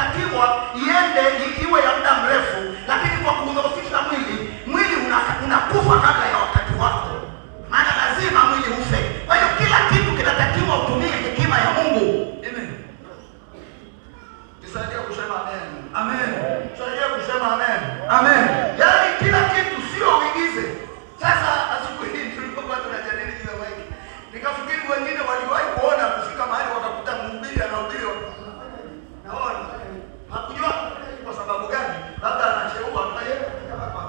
inatakiwa iende iwe ya muda mrefu, lakini kwa kudhoofisha mwili unakufa kabla ya wakati wako. Maana lazima mwili ufe. Kwa hiyo kila kitu kinatakiwa utumie hekima ya Mungu. Amen. Tusaidie kusema amen. Amen. Tusaidie kusema amen. Amen. Yaani kila kitu sio uigize. Sasa asubuhi hii tulipokuwa tunajadili juu ya maiki, nikafikiri wengine waliwahi kuona kufika mahali wakakuta mhubiri anahubiri. Naona hakujua kwa sababu gani, labda anacheua hapa.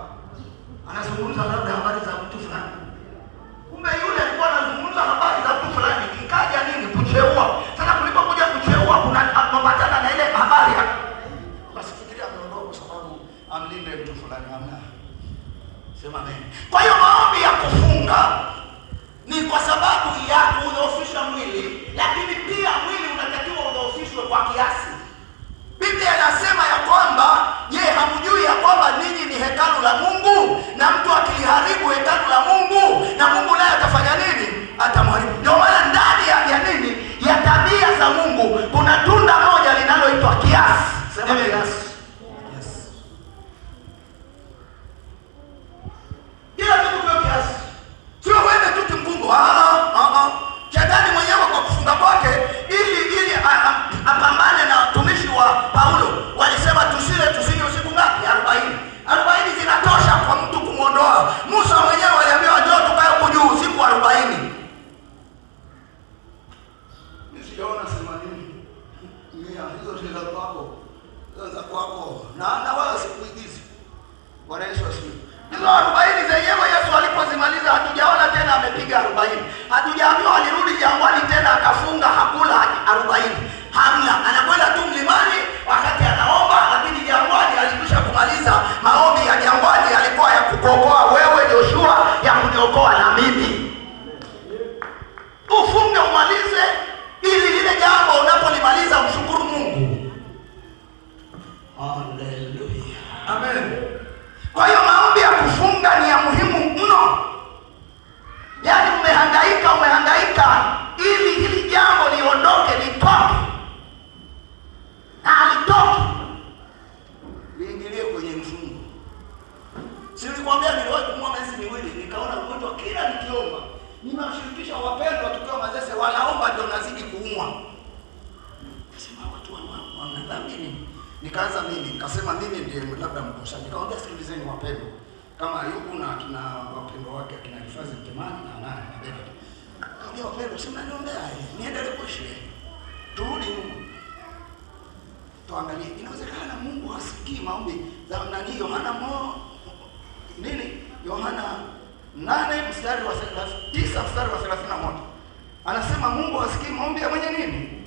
Anazungumza labda habari za mtu fulani. Kumbe yule alikuwa anazungumza habari za mtu fulani, kikaja nini kucheua. Sasa kulipokuja kucheua kuna mapatana na ile habari ya basi fikiria ameondoka kwa sababu amlinde mtu fulani. Hamna. Sema amen. Kwa hiyo maombi ya kufunga ni kwa sababu ya kudhoofisha mwili, lakini pia mwili unatakiwa udhoofishwe kwa kiasi. Biblia inasema ya kwamba, je, hamjui ya kwamba ninyi ni hekalu la Mungu, na mtu akiliharibu hekalu la Mungu, na Mungu naye atafanya nini? Atamharibu. Ndio maana ndani ya nini? Ya tabia za Mungu kuna tunda moja linaloitwa kiasi. Sema kiasi. Yes. Kila kitu kwa kiasi. Sio wewe tu kimgungu. Shetani mwenyewe kwa kufunga kwake ili apambane na watumishi wa Paulo, walisema tusinywe usiku ngapi? 40 zinatosha kwa mtu kumuondoa. Musa mwenyewe aliambiwa njoo tukae huko juu usiku 40. Nisiona sema nini? Hizo zile za kwako. Na wala sikuigizi. Bwana Yesu asifiwe. Hizo 40 zenyewe Yesu alipozimaliza hatujaona tena amepiga 40. Hatujaambiwa alirudi jangwani tena akafunga hakula 40. Hamna. Anakwenda tu mlimani wakati anaomba, lakini jangwani alikwisha kumaliza maombi ya jangwani. Alikuwa ya kukuokoa wewe Joshua, ya kuniokoa na mimi. Ufunge umalize, ili lile jambo unapolimaliza mshukuru Mungu. Haleluya. Amen. Kwa hiyo maombi ya kufunga ni ya muhimu mno. Yaani umehangaika ili hili jambo liondoke, litoke. Na alitoke. Liingilie kwenye mfungo. Si nilikwambia niliwahi kumua miezi miwili, nikaona ugonjwa kila nikiomba. Ninashirikisha wapendwa tukiwa Mazese, wanaomba ndio nazidi kuumwa. Nasema watu wanadhambi nini? Nikaanza mimi, nikasema mimi ndiye labda mkosaji. Nikaambia sikilizeni wapendwa, kama Ayubu na kina wapendwa wake kina Hifadhi Mtemani na nani na Beda. Kaambia wapendwa, si mnaniombea niendelee kuishi. Turudi Mungu. Tuangalie, inawezekana Mungu hasikii maombi za nani? Yohana 8 mstari wa 9 mstari wa 31. Anasema Mungu hasikii maombi ya mwenye nini?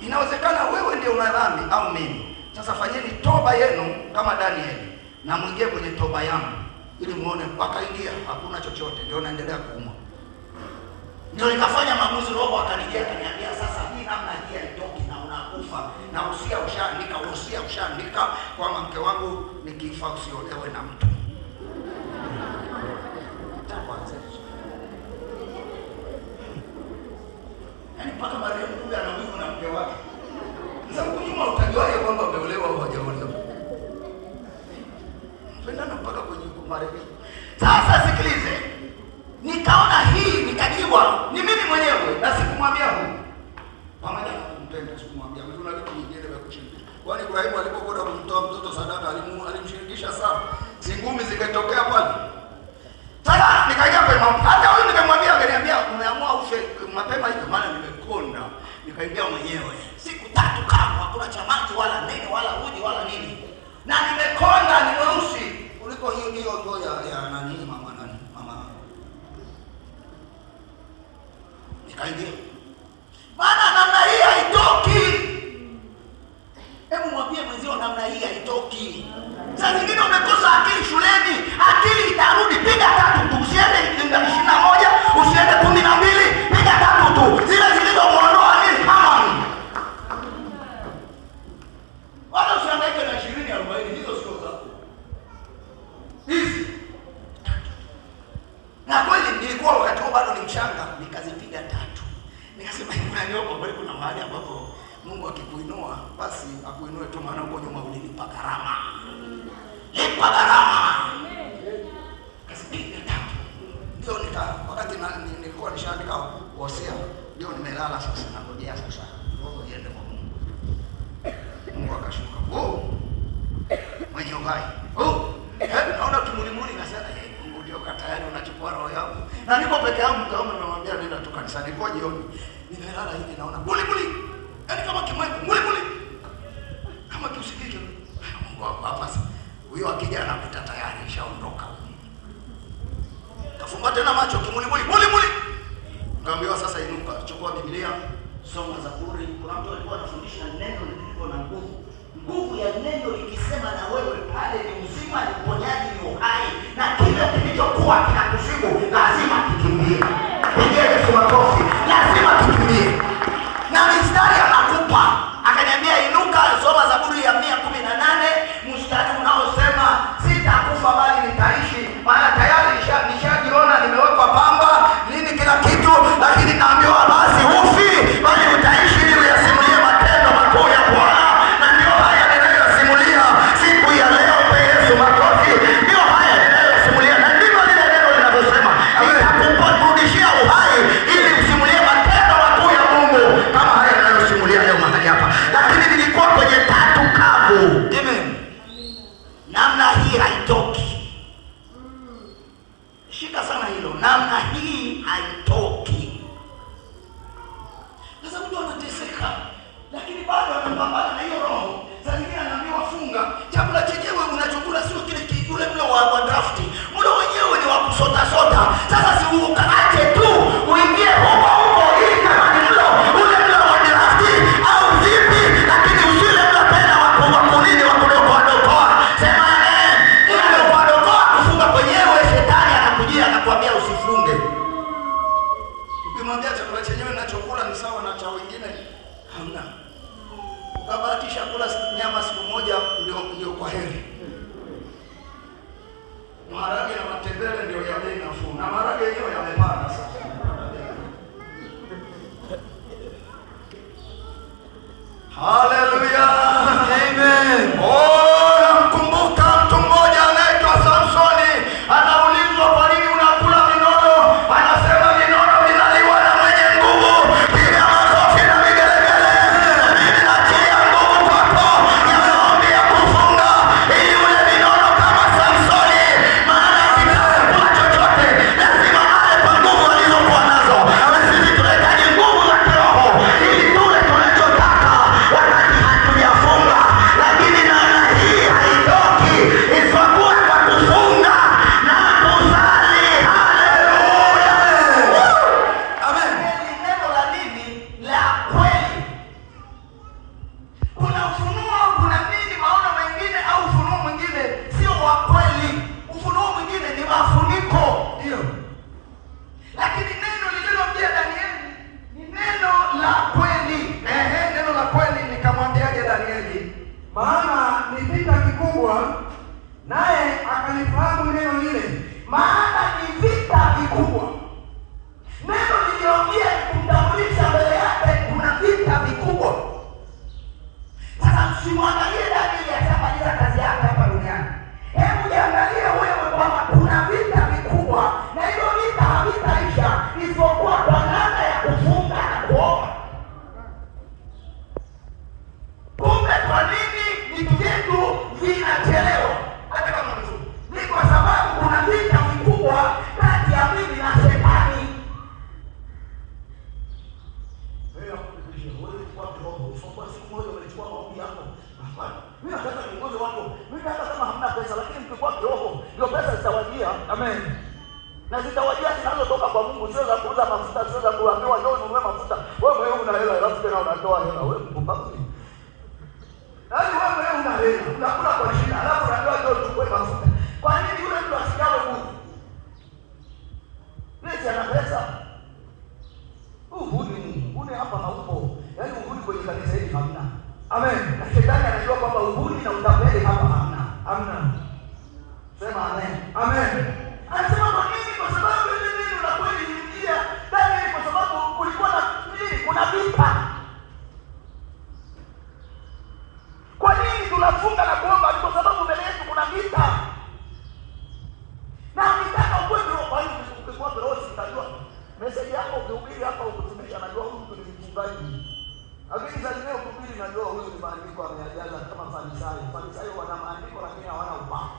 Inawezekana wewe ndio una dhambi au mimi. Sasa fanyeni toba yenu kama Danieli, na mwingie kwenye toba yangu ili muone. Wakaingia, hakuna chochote, ndio naendelea kuumwa. Ndio nikafanya maamuzi, Roho akanijia akaniambia, sasa hii namna hii haitoki na unakufa. Na usia ushaandika kwa mke wangu, nikifa usiolewe na mtu. Yaani mpaka Maria mkubwa anawivu na mke wake. Sasa kunyuma utajuaje kwamba umeolewa au hujaolewa? Pendana mpaka kwenye Maria. Sasa sikilize. Nikaona hii nikajiwa ni mimi mwenyewe na sikumwambia huyu. Pamoja na kumpenda sikumwambia. Kuna kitu kingine vya kushirikisha. Kwani Ibrahimu alipokwenda kumtoa mtoto sadaka alimshirikisha sana. Singumi zikatokea pale. Sasa nikaingia kwa mambo. Hata huyu nikamwambia, akaniambia umeamua ufe mapema hivi, maana nimekonda. Nikaingia mwenyewe. Siku 3 kama hakuna chamazi wala nini wala uji wala nini. Na nimekonda, ni mweusi kuliko hiyo ngoja ya nani mama. Nikaingia. Maana namna hii haitoki. Hebu mwambie mwenzio namna hii haitoki. Sasa zingine umekosa akili shuleni, akili itarudi. Piga 3 tu, usiende 21, usiende 12, piga 3 tu. Zile zilizomuondoa nini Hamani. Wala usihangaike na 20 40, hizo sio zako. Hizi. Na kweli nilikuwa wakati huo bado ni mchanga, nikazipiga 3. Nikasema imani yako kweli kuna mahali ambapo Mungu akikuinua basi nikuinue tu, maana uko nyuma ulilipa gharama. Lipa gharama. Kasipiga tatu. Ndio wakati nilikuwa nishaandika Hosea, ndio nimelala sasa nangojea sasa. Mungu iende kwa Mungu. Mungu akashuka. Mwenye uhai. Naona kimulimuli nasema Mungu ndio tayari unachukua roho yangu. Na niko peke yangu kama nimemwambia nenda tu kanisani kwa jioni. Nimelala hivi naona mulimuli. Yaani kama kimweko mulimuli. Kama kiusikike. Mungu hapa sasa. Huyo akija anakuta tayari ishaondoka. Kafumba tena macho kimulimuli mulimuli. Ngaambiwa sasa inuka, chukua Biblia, soma Zaburi. Kuna mtu alikuwa anafundisha neno liko na nguvu. Nguvu ya neno likisema na wewe pale ni uzima, ni uponyaji, ni uhai, na kile kilichokuwa kinakusibu lazima kikimbie. Pigia Yesu makofi. Lazima kikimbie. Na mstari anakupa. Akaniambia inuka, soma Zaburi ya 118 mstari unaosema sitakufa bali nitaishi. Maana tayari nishajiona nimewekwa pamba, nini kila kitu, lakini naambiwa basi ufi bali utaishi ili uyasimulie matendo makuu ya Bwana. Na ndio haya ninayosimulia siku ya leo. Kwa Yesu makofi. Ndio haya ninayosimulia, na ndivyo lile neno linavyosema, nitakurudishia uhai ili usimulie matendo makuu ya Mungu kama haya ninayosimulia leo mahali hapa. Lakini nilikuwa kwenye tatu kavu. Amen. Namna hii haitoki. Shika sana hilo. Namna hii haitoki. Sasa mtu anateseka, lakini bado anapambana na hiyo roho. Sasa nyingine anaambiwa funga. Chakula chenyewe unachokula sio kile kile mlo wa draft. Mlo wenyewe ni wa kusota sota. Sasa si ukaache tu uingie huko ili kama ni mlo ule mlo wa draft au vipi, lakini usile mlo tena wa kunini wa kudokoa. Sema amen. Ile kudokoa kufunga kwenyewe shetani anakujia anakuambia usifunge. Ukimwambia chakula chenyewe ninachokula ni sawa na cha wengine, hamna. Ukabahatisha kula nyama siku moja ndio kwa heri. Maharage na matembele ndio ya bei nafuu. Na maharage yenyewe yamepanda sasa. Haleluya. Amen. Namkumbuka mtu mmoja anaitwa Samsoni. Anaulizwa kwa nini unakula vinono? Anasema vinono vinaliwa na mwenye nguvu. Piga makofi na vigelegele. Mimi natia nguvu kwako ya maombi ya kufunga ili ule vinono kama Samsoni. Maana akitaka chochote lazima ale kwa nguvu alizokuwa nazo. Na sisi tunahitaji nguvu za kiroho ili tule tunachotaka wakati hatujafunga. Lakini namna hii haitoki isipokuwa kwa kufunga na kusali. Haleluya. Amen. Neno la nini? La kweli. Kuna ufunuo, kuna nini, maono mengine au ufunuo mwingine sio wa kweli. Ufunuo mwingine ni mafuniko. Ndio. Lakini neno lililomjia Danieli ni neno la kweli. Neno la kweli nikamwambiaje Danieli? Maana ni vita vikubwa, naye akalifahamu neno lile. Maana ni vita vikubwa. Neno liliongea ni kumtambulisha mbele yake kuna vita vikubwa. Sasa msimwangalie Danieli atamaliza kazi yake hapa duniani. Hebu jiangalie wewe kwamba kuna vita vikubwa, na hivyo vita havitaisha isipokuwa kwa namna ya kufunga na kuomba. Kumbe kwa nini vitu vyetu vinachelewa? Hata kama ni kwa sababu kuna vita vikubwa kati ya mimi na shetani. Wewe hakukulisha, wewe kwa kiroho, usipokuwa siku moja umechukua maombi yako. Hapana. Mimi nataka niongoze watu. Mimi hata kama hamna pesa, lakini mkikuwa kiroho, hiyo pesa zitawajia. Amen. Na zitawajia zinazotoka kwa Mungu, sio za kuuza mafuta, sio za kuambiwa leo ununue mafuta. Wewe una hela, alafu tena unatoa hela. Wewe mpumbavu. Yaani wewe una hela, unakula kwa shida, alafu unaambiwa leo uchukue mafuta. Kwa nini yule mtu asigawe bure? Yeye ana pesa. Uhuni hapa haupo. Yaani uhuni kwenye kanisa hili hamna. Amen. Na shetani anajua kwamba uhuni na utapeli hapa hamna. Hamna. Sema amen. Amen. Anasema kwa nini? Kwa sababu ile neno la kweli liliingia Danieli, kwa sababu kulikuwa na nini? Kuna vita. tunafunga na kuomba kwa sababu mbele yetu kuna vita. Na ukitaka ukweli bali ukikuwa roho utajua. Message yako ukihubiri hapa ukutumisha najua huyu mtu ni mchungaji. Lakini sasa leo kuhubiri najua huyu ni maandiko ameyajaza kama Farisayo. Farisayo wana maandiko lakini hawana upako.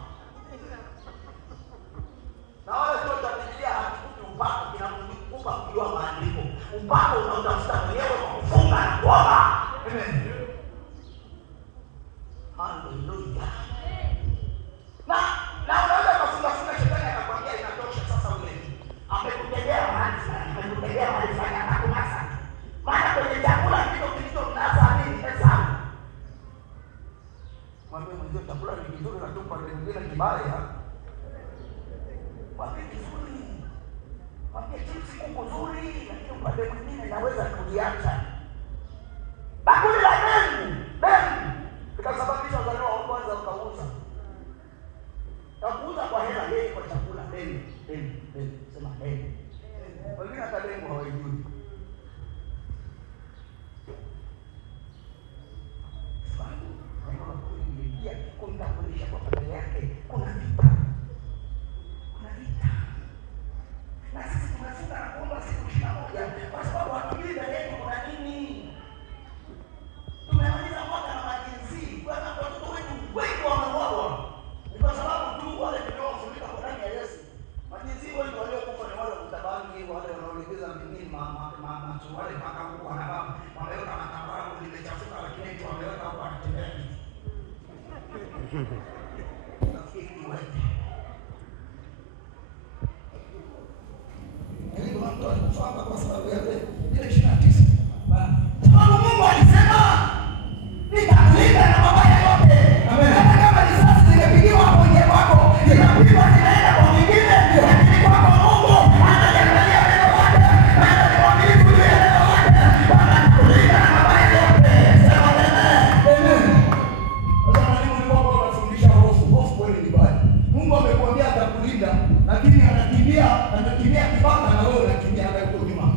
Na wale sio tabia hatukupi upako kinakupa kujua maandiko. Upako unautafuta mwenyewe kwa kufunga na kuomba. Amen. Hallelujah. Na unaweza kufunga shetani akakwambia inatosha sasa ule. Amekutegea mahali sana atakunasa. Maana kwenye chakula kitu kilichonasa nini pesa. Mwambie mwenyewe chakula ni kizuri na tupa ndio kingine kibaya. Mwambie kizuri. Mwambie chips kuku nzuri lakini upande mwingine naweza kuliacha. Bakuli la Mungu. Ikasababisha wazaliwa wa kwanza wakauza. Kuuza kwa hela yeye kwa chakula deni. Sema deni. Wengine hata deni hawajui. Sababu neno la kuingia kunda kulisha kwa pande yake kuna vita. Na sisi tunafunga na kuomba siku 21 kwa sababu hatujui mbele yetu kuna nini. Tumemaliza mwaka na majinsi. Kwa sababu watoto wetu wengi wameuawa. Ni kwa sababu tu wale tunaofunika kwa ndani ya Yesu. Majinsi wengi waliokufa ni wale mtabangi, wale wanaolegeza mimi wale mpaka huko wanababa. Wameweka matabara limechafuka lakini tu wameweka huko anatembea. Nafikiri wewe. Ndio mtu alikufa kwa sababu ya ile 29. Sababu Mungu alisema nitakulinda na mabaya yote. Amen. Hata kama risasi zingepigiwa hapo nje kwako, zinapigwa zinaenda kwa mwingine, lakini kwako Mungu anaangalia neno lake. Maana ni mwaminifu juu ya neno lake. Bwana anakulinda na mabaya yote. Sema amen. Amen. Sasa mwalimu alikuwa anafundisha hofu kweli ni baya. Mungu amekwambia atakulinda, lakini anakimbia kibaka na wewe unakimbia hata huko nyuma.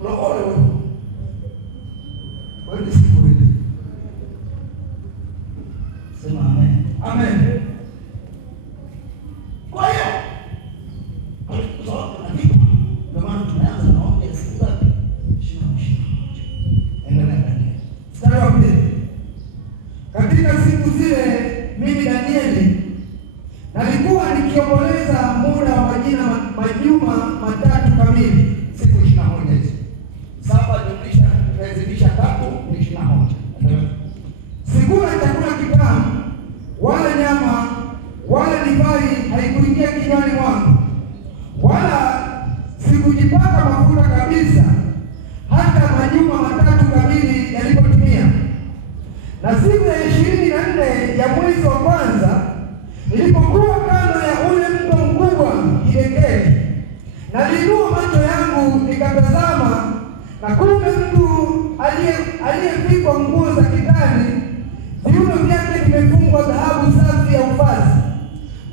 Unaona wewe. Wewe ni siku ile. Sema amen. Amen. Kwa hiyo kwa vipi? Ndio maana tunaanza na ombi siku ngapi? 21. Endelea ndani. Mstari wa 2. Katika siku zile mimi Danieli nalikuwa nikiomboleza muda wa majuma 3 kamili. Siku 21 hizo. 7 jumlisha 3 ni 21. Sikula chakula kitamu wala nyama wala divai haikuingia kinywani mwangu, wala sikujipaka mafuta kabisa hata majuma 3 kamili yalipotimia. Na siku ya 24 ya mwezi wa kwanza nilipokuwa kando ya ule mto mkubwa Kidekeli, naliinua macho yangu nikatazama, na kumbe mtu aliyevikwa nguo za kitani, viuno vyake vimefungwa dhahabu safi ya ufazi.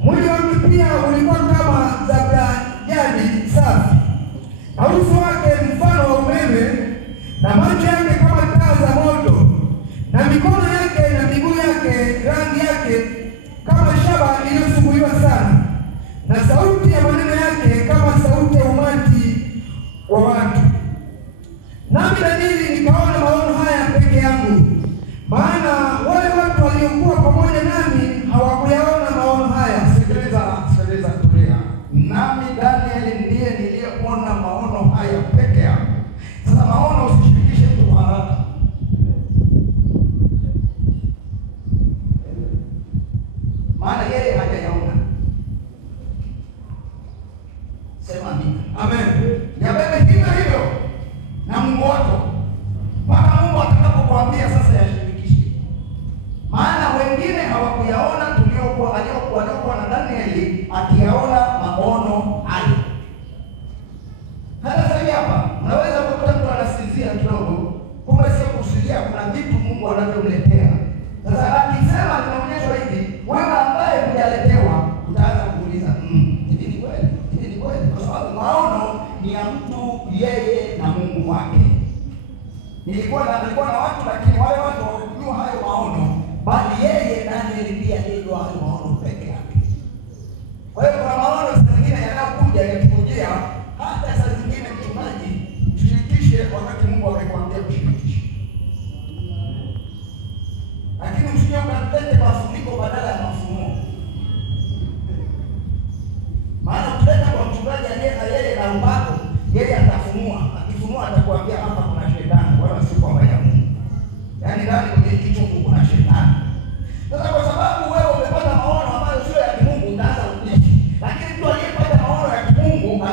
Mwili wake pia ulikuwa kama zabarajadi safi, na uso wake mfano wa umeme, na macho yake kama taa za moto, na mikono yake na miguu yake rangi yake kama shaba iliyosuguliwa sana, na sauti ya maneno yake kama sauti ya umati wa watu. Nami Danieli nikaona maono haya peke yangu, maana wale watu waliokuwa pamoja nami hawakuyaona maono haya. Sikiliza tulia. Nami Danieli ndiye niliyeona maono haya peke yangu. Sasa maono usishirikishe mtu haraka. Maana yeye hajayaona. Sema amina. Amen. Yabebe hivyo na Mungu wako mpaka Mungu atakapokuambia sasa yashirikishe. Maana wengine hawakuyaona waliokuwa na Danieli akiyaona maono hayo. Hata sasa hapa unaweza kukuta mtu anasinzia kidogo, kumbe sio kusinzia, kuna vitu Mungu anavyomletea. Sasa akisema linaonyeshwa hivi, wewe ambaye hujaletewa utaanza kuuliza, hivi ni kweli? Hivi ni kweli? Kwa sababu maono ni ya mtu yeye na Mungu wake. Nilikuwa na watu lakini wale watu hawakujua lakini usije ukatete mafuniko badala ya mafunuo. Maana ukileta kwa mchungaji yeye na upako, yeye atafunua. Akifunua atakwambia hapa kuna shetani, wala si kwamba ya Mungu. Yaani ndani kwenye kichungu kuna shetani. Sasa kwa sababu wewe umepata maono ambayo sio ya Mungu, utaanza kuishi. Lakini mtu aliyepata maono ya Mungu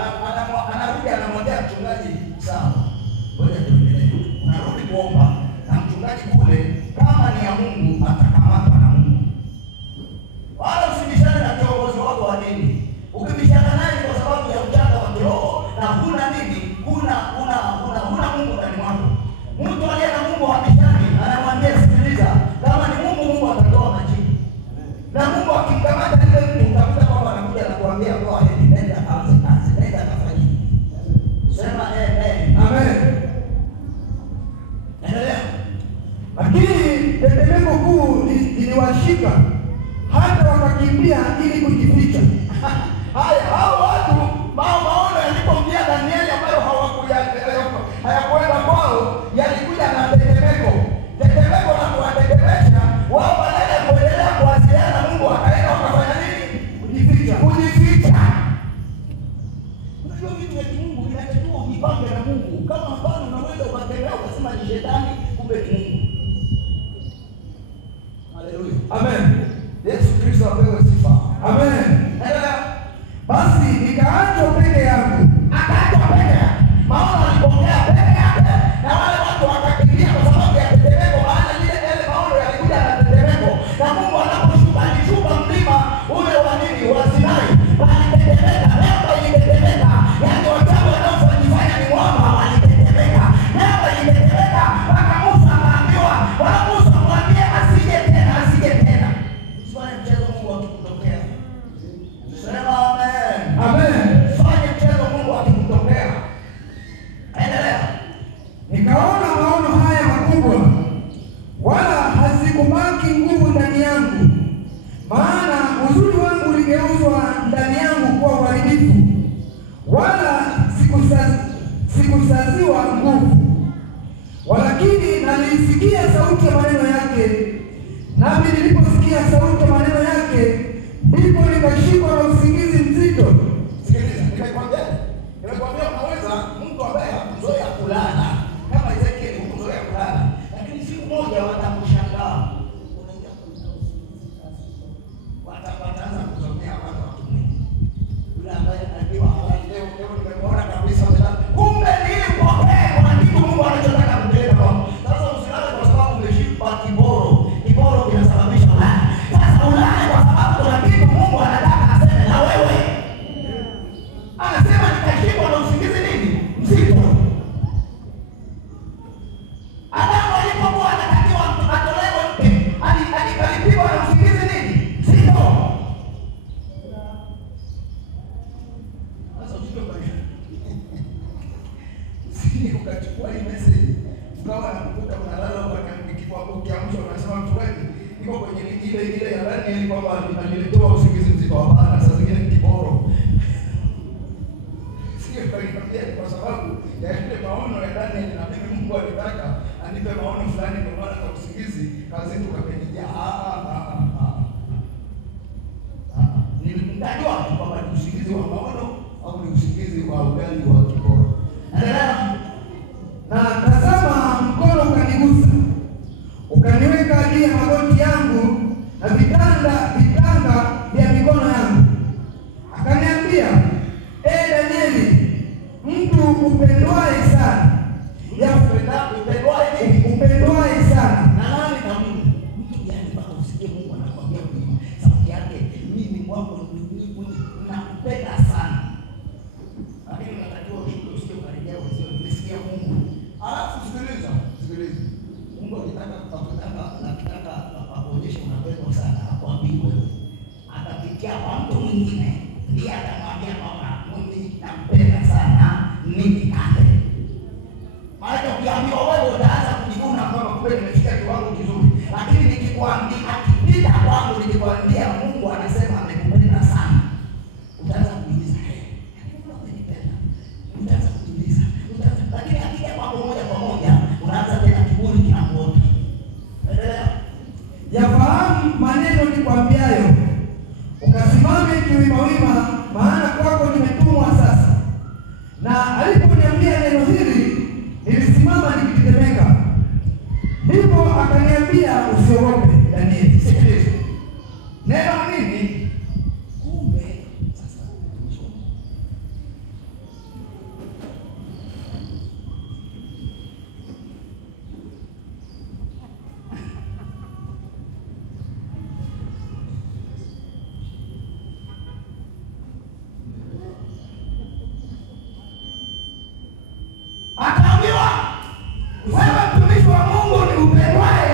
anarudi anamwambia mchungaji, sawa, ngoja tuendelee. Unarudi kuomba na mchungaji kule, kama ni ya Mungu atakamatwa na Mungu. Wala usibishane na kiongozi wako wa dini. Ukibishana naye kwa sababu ya ujanga wa kiroho na huna nini, huna Mungu ndani mwako. Mtu aliye na Mungu habishani, anamwambia sikiliza, kama ni Mungu, Mungu atatoa majibu. Na Mungu akimkamata ile mtu, utakuta kwamba anakuja na kuambia kwa heri, nenda kazi, nenda kafanye. Sema amen. Endelea. Lakini tetemeko kuu liliwashika hata wakakimbia ili kujificha. Haya, hao watu maono yalipomjia Danieli ambayo hayakwenda kwao, yalikuja na tetemeko la kuwatetemesha wao. Badala ya kuendelea kuwasiliana na Mungu, wakaenda wakafanya nini? Kujificha. Unajua vitu vya Mungu vinatakiwa ujipange na Mungu. Kama hapana, unaweza ukatembea ukasema ni shetani, kumbe ni Mungu. Haleluya. Amen. Yesu Kristo apewe sifa. Amen. Basi nikaachwa peke yangu. Akaachwa peke yake. Maono alipokea peke yake, na wale watu wakakimbia kwa sababu ya tetemeko. Maana ile maono yalikuja na tetemeko, na Mungu anaposhuka alishuka mlima ule wa nini, wa Sinai, alitetemeka. Neva ilitetemeka, yaani wachawi wanaofanya ni mwamba walitetemeka. Neva ilitetemeka mpaka Musa akaambiwa, wala Musa mwambie asije tena. Usifanye mchezo, Mungu akikutokea. Sema amen. Amen. Fanye mchezo, Mungu akikutokea. Endelea. Nikaona maono haya makubwa, wala hazikubaki nguvu ndani yangu, maana uzuri wangu uligeuzwa ndani yangu kuwa uharibifu, wala sikusaziwa nguvu. Walakini nalisikia sauti ya maneno yake, nami niliposikia sauti ya maneno yake, ndipo nikashikwa na usingizi mzito. Sikiliza, nimekwambia unaweza, mtu ambaye hakuzoea kulala kama Ezekiel, hukuzoea kulala, lakini siku moja watakushangaa. Wataanza kuzomea watu wengi. Yule ambaye anajua habari leo nimemwona kabisa, kumbe nili kupokea kwa kitu Mungu anachotaka kutenda. Sasa usilale kwa sababu umeshikwa kiboro kinasababisha ulale. Sasa ulale kwa sababu kuna kitu Mungu anataka aseme na wewe. Anasema nikashikwa na usingizi nini? Mzito. Adamu alipokuwa anatakiwa atolewe mke, alipigwa na usingizi nini? Mzito. Sasa usije ukachukua hii message ukawa nakukuta unalala ukiamshwa unasema mchungaji niko kwenye ile ya Danieli kwamba alitoa usingizi mzito. Hapana, saa zingine ni kiboro. Sio kwa sababu ya ile maono ya Danieli, na mimi Mungu alitaka anipe maono fulani, ndio maana kwa usingizi kazi yetu kapenija. Nilijua kwamba ni usingizi wa maono au ni usingizi wa ugali wa kiboro. Na tazama, mkono ukanigusa, ukaniweka juu ya magoti yangu na vitanga vya mikono yangu. Akaniambia, Danieli, mtu upendwaye sana. Upendwaye sana. Na nani na Mungu? Mtu gani mpaka usikie Mungu anakuambia kwa sauti yake, mimi wako nakupenda sana. Lakini unatakiwa usikie ukarejea usio nisikia Mungu. Alafu sikiliza. Mungu akitaka akuonyeshe unapendwa sana, hakuambii wewe. nikwambiayo, ukasimame kiwimawima, maana kwako nimetumwa sasa. Na aliponiambia neno hili, nilisimama nikitetemeka. Ndipo akaniambia, usiogope Danieli. Sikiliza. Neno nini? Kumbe sasa akaambiwa, wewe mtumishi wa Mungu ni upendwaye,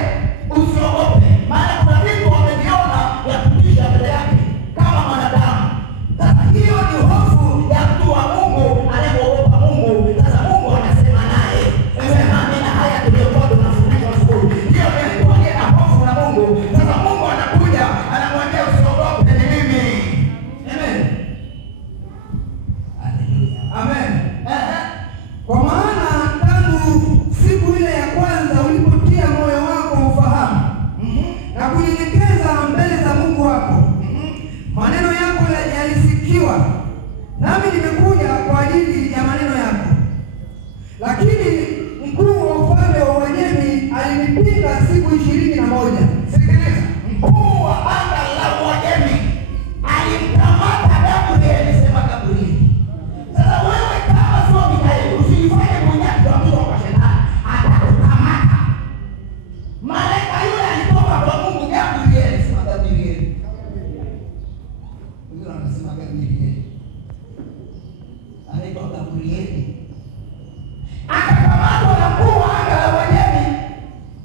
usiogope. Maana kuna vitu wameviona ya kutisha mbele yake kama mwanadamu. Sasa hiyo ni hofu ya mtu wa Mungu anayemwogopa Mungu. Sasa Mungu anasema naye, sema amina. Haya tuliyokuwa tunafundishwa asubuhi, hiyo ni mtu aliye na hofu na Mungu. Sasa Mungu anakuja anamwambia, usiogope, ni mimi. Amen. Amen. Kwa maana tangu siku ile ya kwanza ulipotia moyo wako ufahamu na kunyenyekeza mbele za Mungu wako, maneno yako yalisikiwa, nami nimekuja kwa ajili ya maneno yako. Lakini mkuu wa ufalme wa Uajemi alinipinga siku 21. Sikiliza, mkuu wa anga la Uajemi alimkamata Gabrieli. Sema Gabrieli. Sasa wewe kama sio Mikaeli, usifanye mwenyewe kuambiwa kwa shetani, atakukamata. Malaika yule alitoka kwa Mungu. Gabrieli. Sema Gabrieli. Wengine wanasema Gabrieli. Anaitwa Gabrieli. Akakamatwa na mkuu wa anga la Uajemi.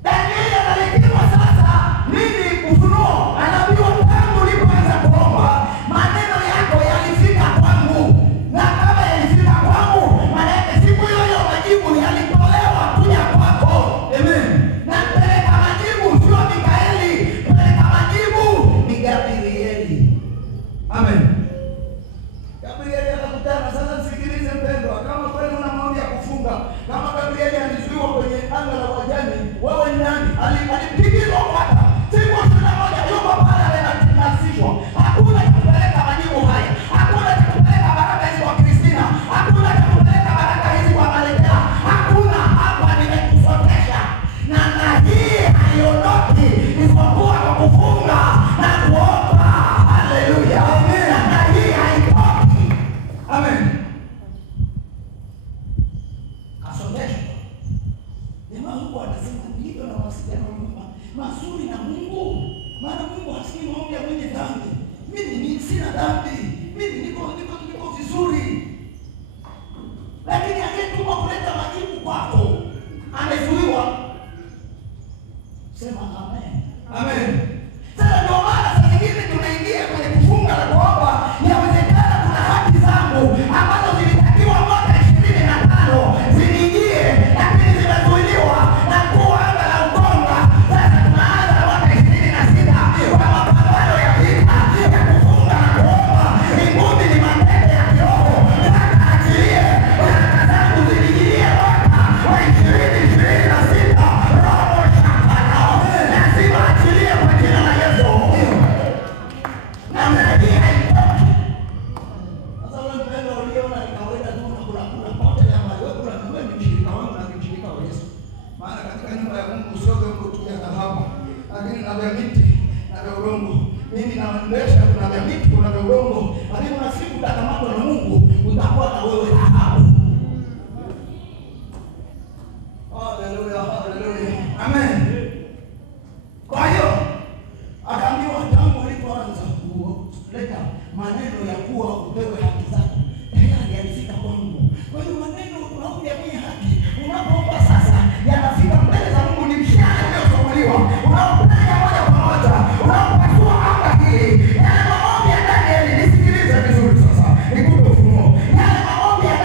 Danieli analetewa sasa nini? Ufunuo. Anaambiwa, tangu ulipoanza kuomba maneno yako yalifika kwangu, na kama yalifika kwangu, maana yake siku hiyo hiyo majibu yalitolewa kuja kwako. Amen. Na mpeleka majibu sio Mikaeli, mpeleka majibu ni Gabrieli. Amen. Gabrieli akakutana. Sasa msikilize mpendwa, kama kweli una maombi ya kufunga, kama Gabrieli alizuiwa kwenye anga la Uajemi, wewe ni nani? Alipigizwa kwata siku 21, yuko pale ananasishwa. Hakuna cha kupeleka majibu haya, hakuna cha kupeleka baraka hizi kwa Kristina, hakuna cha kupeleka baraka hizi kwa Malekela, hakuna. Hapa nimekusotesha na hii haiondoki isipokuwa kwa kufunga na kuomba. Haleluya. Na hii haitoki. Amen. Kasotesha. Jamaa Mungu anasema nilivyo na mawasiliano mazuri na Mungu. Maana Mungu hasikii maombi ya mwenye dhambi. Mimi sina dhambi. Mimi niko vizuri. Lakini angetuma kuleta majibu kwako, amezuiwa. Sema amen. Amen. Sasa ndio maana sasa hivi tunaingia kwenye kufunga na kuomba. Yawezekana kuna haki zangu ambazo zilitakiwa mwaka 25 ziniingie, lakini zimezuiliwa na mkuu wa anga la Ukonga. Sasa tunaanza mwaka 26 kwa mapambano ya vita ya kufunga na kuomba. Mbinguni ni matendo ya kiroho. Nataka achilie baraka zangu ziniingie mwaka wa 2026. Roho shakara. Lazima achilie kwa jina la Yesu. Namna hii haitoki. Sasa wewe mpendwa uliona ni kawaida tu unakula pote ya maji. Wewe ni mshirika wangu na mshirika wa Yesu. Maana katika nyumba ya Mungu sio vyombo tu vya dhahabu, lakini na vya miti na vya udongo. Mimi naendesha, kuna vya miti, kuna vya udongo. Lakini kuna siku utakamatwa na Mungu, utakuwa na wewe dhahabu. Haleluya, haleluya. Amen. Kwa hiyo akaambiwa, tangu ulipoanza kuleta maneno ya kuwa upewe haki zako, tayari yalifika kwangu. Kwa hiyo maneno maombi ya mwenye haki unapoomba sasa yanafika mbele za Mungu. Ni mshale uliosomuliwa unaopeleka moja kwa moja, unaopasua anga hili. Yale maombi ya Danieli, nisikilize vizuri sasa, nikupe ufunuo. Yale maombi ya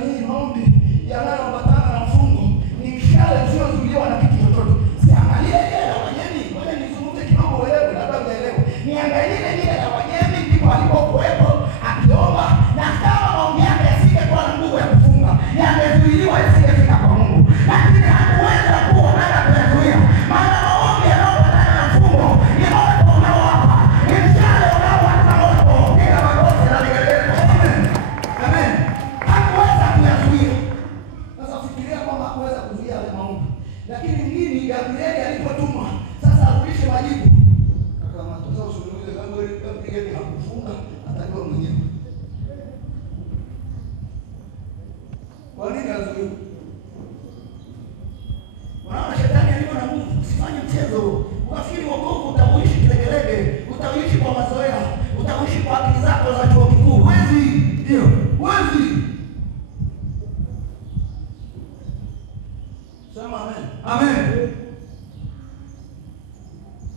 Hii maombi yanayoambatana na mfungo ni mshale usiozuiliwa na kitu chochote. Siangalie ile ya Wanyemi, ngoja nizungumze kidogo wewe labda uelewe. Niangalie ile ya Wanyemi ndipo alipokuwepo akiomba, na kama maombi yake yasingekuwa na nguvu ya kufunga, yangezuiliwa yasingefika kwa Mungu. Lakini hakuweza kuwa hata kuyazuia. Maana maombi yanayoambatana na mfungo ni moto unaowaka, ni mshale unaowaka moto. Piga magoti na vigelegele. Amen. Hakuweza kuyazuia. Sasa fikiria kwamba hakuweza kuzuia yale maombi. Lakini mgeni Gabrieli alipotumwa sasa arudishe majibu. Kama sasa usiniulize Gabrieli hakufunga, atajua mwenyewe. Kwa nini azuie? Unaona shetani alivyo na nguvu. Usifanye mchezo. Ukafikiri wokovu utauishi kilegelege, utauishi kwa mazoea, utauishi kwa akili zako za chuo kikuu. Huwezi. Ndio. Huwezi. Sema amen. Amen.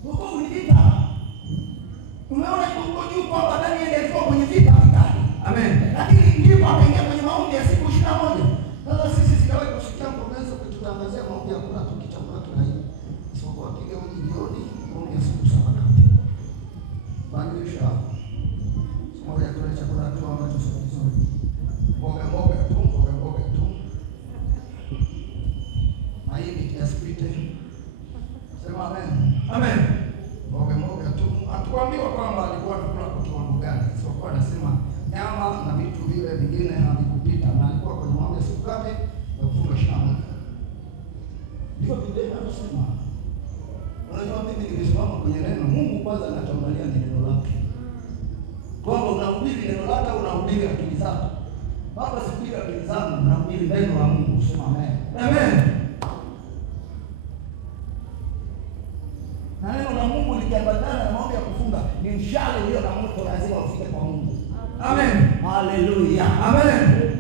Wokovu ni vita. Umeona huko juu kwamba Danieli alikuwa kwenye vita vikali. Amen. Lakini ndipo akaingia kwenye maombi ya siku 21. Sasa sisi sitawahi kusikia mkurugenzi ukitutangazia maombi ya kula tukichakula tunaiba. Sio piga uji jioni, maombi ya siku 7 kati. Badilisha. Moja kula chakula tu ambacho sio kizuri. Mboga tu. Mahindi kiasipite. Sema amen. Amen. Mboga tu. Hatukuambiwa kwamba alikuwa anakula kwa kiwango gani. Sio anasema nyama na vitu vile vingine havikupita, na alikuwa kwenye maombi ya siku ngapi? Ya kufunga 21. Ndio Biblia inasema. Unajua mimi nimesimama kwenye neno. Mungu kwanza anachoangalia ni neno lake. Kwamba unahubiri neno lake, unahubiri akili zako. Baba, sikuhubiri akili zangu, unahubiri neno la Mungu. Sema amen. Amen. Na neno la Mungu likiambatana na maombi ya kufunga ni mshale ulio na moto, lazima ufike kwa Mungu. Amen. Haleluya. Amen.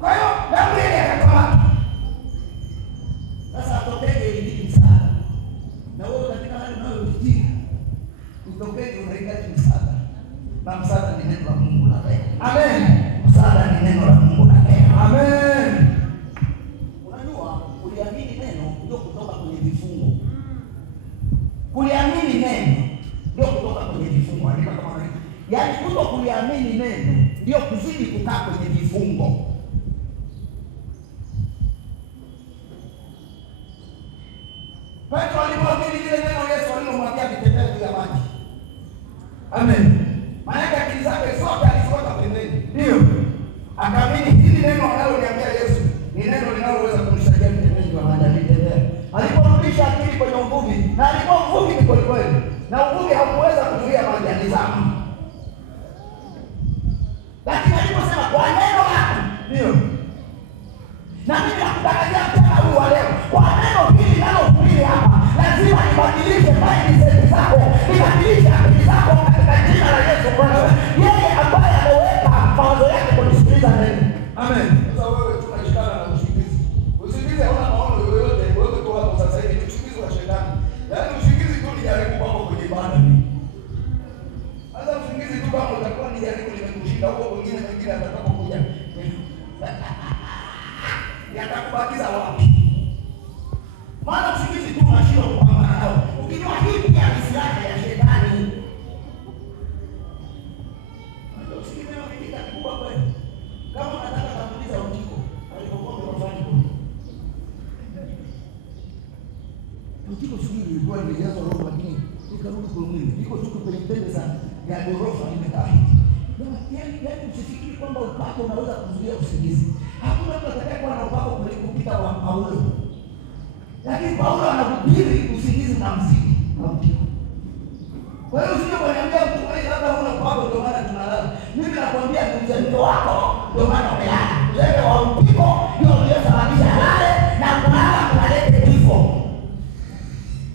Kwa hiyo Gabrieli akatoka. Sasa atokeje ili msaada? Na wewe katika hali unayopitia, utokeje unahitaji msaada. Na msaada ni neno la Mungu na leo. Amen. Msaada ni neno la Mungu na leo. Amen. Kuliamini neno ndio kutoka kwenye vifungo. Kuliamini neno ndio kutoka kwenye vifungo. Yaani kuto kuliamini neno ndio kuzidi kukaa kwenye vifungo. Petro alipoamini lile neno Yesu alilomwambia vitembee juu ya maji. Amen. Maana akili zake zote alifuata pembeni. Ndio. Akaamini hili neno analoniambia Yesu ni neno linaloweza kumsaidia mtembezi wa maji. Aliporudisha akili kwenye uvuvi, na alikuwa mvuvi ni kweli, na uvuvi haukuweza kuzuia maji yalizama. Lakini aliposema kwa neno lako, ndio. Na mimi nakutangazia mchana huu wa leo, kwa neno hili ninalohubiri hapa, lazima nibadilishe mindset zako, nibadilishe akili zako katika jina la Yesu Kristo. Yeye ambaye ameweka mawazo yake kusikiliza neno. Amen. Sasa wewe tunashikana na usingizi. Usingizi hauna maono yoyote, wewe tu hapo sasa hivi ni usingizi wa shetani. Yaani usingizi tu ni jaribu kwako kwenye ibada. Sasa usingizi tu kama utakuwa ni jaribu limekushinda huko kwingine atakapokuja. Yatakubakiza wapi? Maana usingizi tu unashindwa kupambana nao. Ukijua hii pia ni silaha ya shetani. Ndio usingizi ni kitu kikubwa kweli. Kama unataka kuuliza Utiko, alipokuwa mfano kule. Utiko sijui ilikuwa imejazwa roho lakini ikarudi kwa mwili. Iko tu kwenye pembe sana ya ghorofa imekaa. Yaani usifikiri kwamba upako unaweza kuzuia usingizi. Hakuna mtu atakayekuwa na upako kuliko kupita wa Paulo. Lakini Paulo anahubiri usingizi unamzidi na Utiko. Kwa hiyo usije kuniambia mtu wewe labda huna upako ndio maana tunalala. Mimi nakwambia ni mzee wako ndio maana umelala. Wewe wa Utiko ndio unasababisha lale na kulala kunaleta kifo.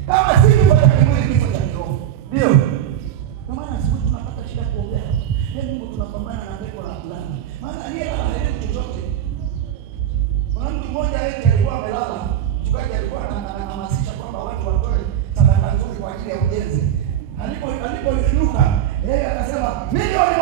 Kama si kifo cha kimwili, kifo cha kiroho. Ndio. Kwa maana sisi tunapata shida kuombea. Mungu tunapambana na pepo la fulani. Maana aliyelala haelewi chochote. Kuna mtu mmoja yeye alikuwa amelala, mchungaji alikuwa anahamasisha kwamba watu watoe sadaka nzuri kwa ajili ya ujenzi. Alipoinuka yeye akasema milioni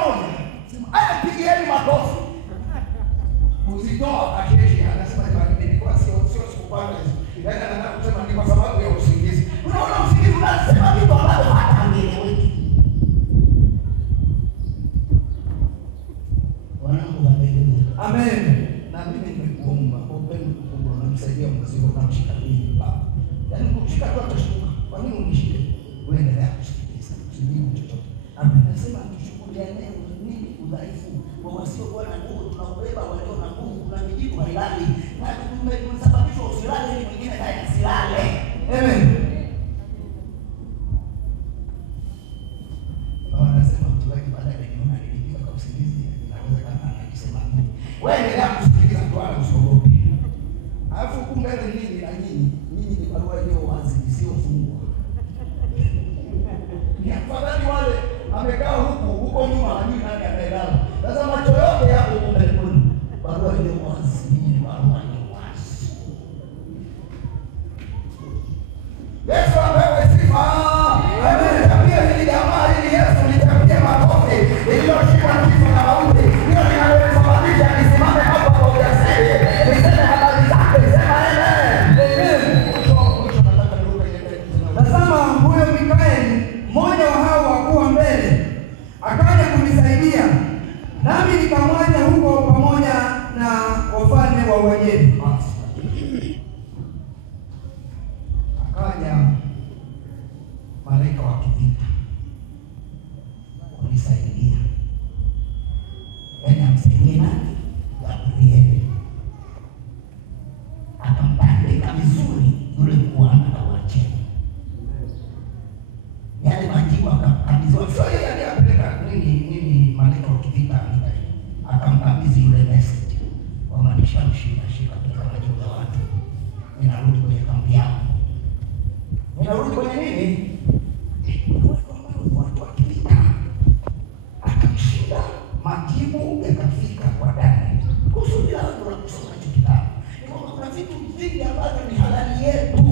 kujitoa akieje, anasema jamani, nilikuwa sio sikupanga hizo. Yaani anataka kusema ni kwa sababu ya usingizi. Unaona usingizi unasema vitu ambavyo hata angeeleweki. Wanangu wapendwa. Amen. Na mimi nimekuomba kwa upendo mkubwa unamsaidia mzee unamshika mimi baba. Yaani kumshika tu atashuka. Kwa nini unishike? Wewe endelea kusikiliza. Usijibu chochote. Amen. Nasema tushukuriane nini udhaifu wa wasiokuwa na nguvu tunaubeba walio na nguvu. Kuna mijibu hailali. Na tumesababishwa usilale ili mwingine naye asilale. Amen. Wanasema mtu wake baada ya kuona nilipika kwa usingizi inaweza kama anasema mimi. Wewe endelea kusikiliza tu wala usiogope. Alafu kumbe nini na nyinyi ni barua hiyo wazi sio fungwa. Ni afadhali wale amekaa huko nyuma hajui nani anaelala. Sasa macho yote yako huko mbele. Barua hiyo wazi ni barua hiyo wazi. Yesu apewe sifa. Amen. Pia hili jamaa hili Yesu litapia makofi. Iliyoshika kifo na mauti. Hiyo inayosababisha nisimame hapa kwa ujasiri. Niseme habari zake. Sema amen. Tazama huyo Mikaeli, mmoja wa hao wakuu wa mbele, akaja kunisaidia, nami nikamwacha huko pamoja na wafalme wa Uajemi. Akaja malaika wa kivita kunisaidia. Yaani amsaidie nani? Gabrieli. Akampandika vizuri yule mkuhani wa Uajemi. Yale majibu akamkabidhiwa. Sio yeye aliyapeleka nini malaika wa kivita akamkabidhi yule message. Kwa maanisha shika katika majibu ya watu. Ninarudi kwenye kambi yangu. Ninarudi kwenye nini? Watu wa kivita. Akamshinda. Majibu yakafika kwa Daniel. Kusudi la watu kusoma hicho kitabu. Ni kwamba kuna vitu vingi ambavyo ni halali yetu.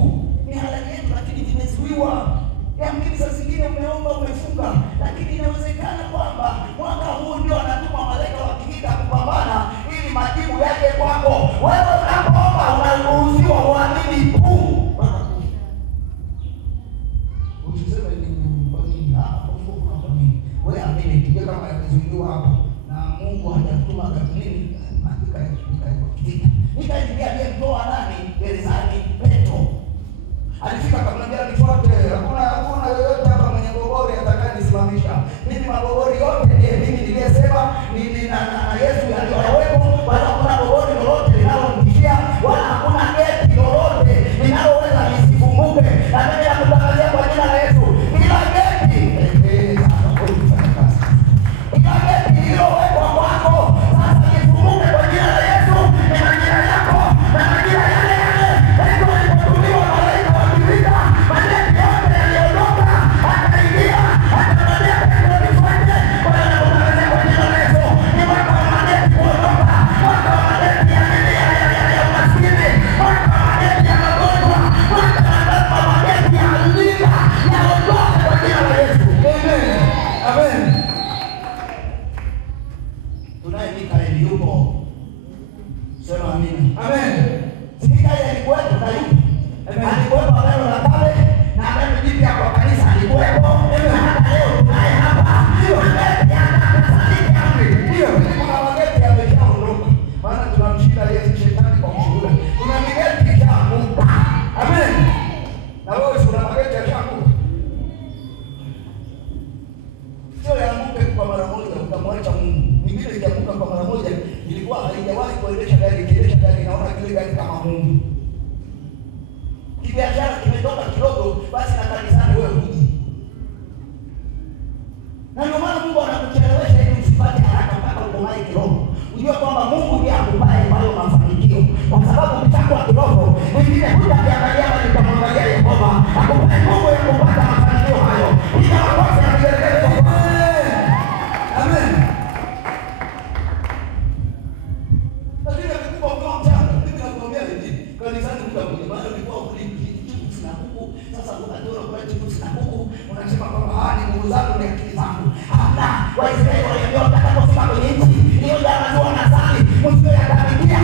Ni halali yetu lakini vimezuiwa. Yamkini saa zingine umeomba umefunga, lakini inawezekana kwamba mwaka huu ndio anatuma malaika wa kivita kupambana ili majibu yake kwako. Wewe unapoomba unaruhusiwa uamini tu. Usiseme ni kwa nini hapa kwa nini? Wewe amini tu kama yamezuiliwa hapo na Mungu hajatuma nini hakika ya kivita. Nikaingia aliyemtoa nani? Gerezani Petro. Alifika akamwambia nifuate. Hakuna yoyote hapa mwenye gogori atakayenisimamisha. Mimi magogori yote ndiye mimi niliyesema mimi na Yesu aliyowepo, wala hakuna gogori lolote linalonitishia, wala hakuna geti lolote linaloweza lisifunguke. Na mimi nakutangazia kwa jina la Yesu, kila geti iliyowekwa kwako sasa ifunguke kwa jina la Yesu. Ni majina yako na majina yale yale Yesu alipotumiwa malaika wa kivita. Majina yote yaliondoka, akaingia, akamwambia Petro nifuate. Kwa hiyo nakutangazia kwa jina la Yesu, ni mwaka wa madeni kuondoka, mwaka wa madeni ya umaskini, mwaka wa madeni ya magonjwa, mwaka wa madeni ya mlima yaondoke kwa jina la Yesu. Amen. Amen. Tunaye Mikaeli yupo. Sema amina. Amen. Mikaeli alikuwepo na yupo. Alikuwepo Agano la Kale na Agano Jipya kwa kanisa alikuwepo. Na hata leo tunaye hapa. Ndio. Mageti amri. Ndio. Kuna mageti yameshaondoka. Maana tunamshinda Yesu shetani kwa mshuhuda. Kuna mageti yashaanguka. Amen. Na wewe una mageti yashaanguka. Sio yaanguke kwa mara moja utamwacha Mungu. Mingine itaanguka kwa mara moja, ilikuwa haijawahi kuendesha gari, ikiendesha gari naona kile gari kama Mungu. Kibiashara kimetoka kidogo, basi na kanisani wewe huji. Na ndio maana Mungu anakuchelewesha ili usipate haraka mpaka ukomae kiroho. Unajua kwamba Mungu ndiye akupaye hayo mafanikio. Kwa sababu ukitaka kiroho, wengine hutaangalia bali utamwangalia Yehova. Akupaye Mungu ya kupata mafanikio hayo. Ninawakosa na kuelekeza kwa Amen. Lakini akikupa kwa mchanga, mimi nakuambia hivi, kanisani mtakuja bado nilikuwa kulipi na huku, sasa unatoa kwa kitu na huku, unasema kwamba ni nguvu zangu ni akili zangu. Hapana, Waisraeli waliambiwa mtakaposimama kwenye nchi, hiyo ndio wanazua nasali, msio yatabikia.